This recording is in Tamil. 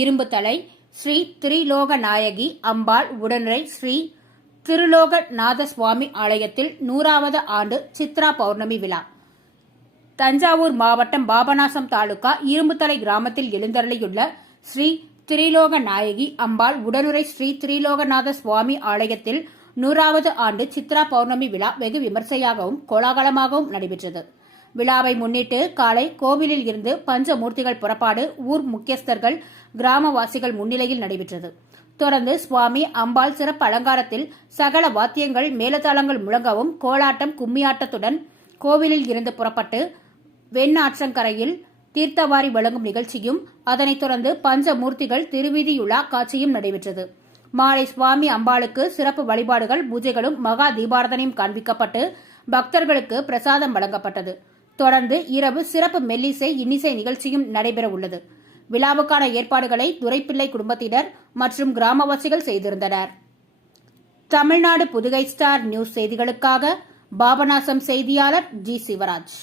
இரும்புத்தலை ஸ்ரீ திரிலோக நாயகி அம்பாள் உடனுரை ஸ்ரீ திருலோகநாத சுவாமி ஆலயத்தில் 100வது ஆண்டு சித்ரா பௌர்ணமி விழா. தஞ்சாவூர் மாவட்டம் பாபநாசம் தாலுகா இரும்புத்தலை கிராமத்தில் எழுந்தருளியுள்ள ஸ்ரீ திரிலோக நாயகி அம்பாள் உடனுரை ஸ்ரீ திரிலோகநாத சுவாமி ஆலயத்தில் 100வது ஆண்டு சித்ரா பௌர்ணமி விழா வெகு விமர்சையாகவும் கோலாகலமாகவும் நடைபெற்றது. விழாவை முன்னிட்டு காலை கோவிலில் இருந்து பஞ்சமூர்த்திகள் புறப்பாடு ஊர் முக்கியஸ்தர்கள் கிராமவாசிகள் முன்னிலையில் நடைபெற்றது. தொடர்ந்து சுவாமி அம்பாள் சிறப்பு அலங்காரத்தில் சகல வாத்தியங்கள் மேலதாளங்கள் முழங்கவும் கோலாட்டம் கும்மியாட்டத்துடன் கோவிலில் இருந்து புறப்பட்டு வெண்ணாற்றங்கரையில் தீர்த்தவாரி வழங்கும் நிகழ்ச்சியும் அதனைத் தொடர்ந்து பஞ்சமூர்த்திகள் திருவீதியுலா காட்சியும் நடைபெற்றது. மாலை சுவாமி அம்பாளுக்கு சிறப்பு வழிபாடுகள் பூஜைகளும் மகா தீபாரதனையும் காண்பிக்கப்பட்டு பக்தர்களுக்கு பிரசாதம் வழங்கப்பட்டது. தொடர்ந்து இரவு சிறப்பு மெல்லிசை இன்னிசை நிகழ்ச்சியும் நடைபெற உள்ளது. விழாவுக்கான ஏற்பாடுகளை துரைப்பிள்ளை குடும்பத்தினர் மற்றும் கிராமவாசிகள் செய்திருந்தனர். தமிழ்நாடு புதுகை ஸ்டார் நியூஸ் செய்திகளுக்காக பாபநாசம் செய்தியாளர் ஜி. சிவராஜ்.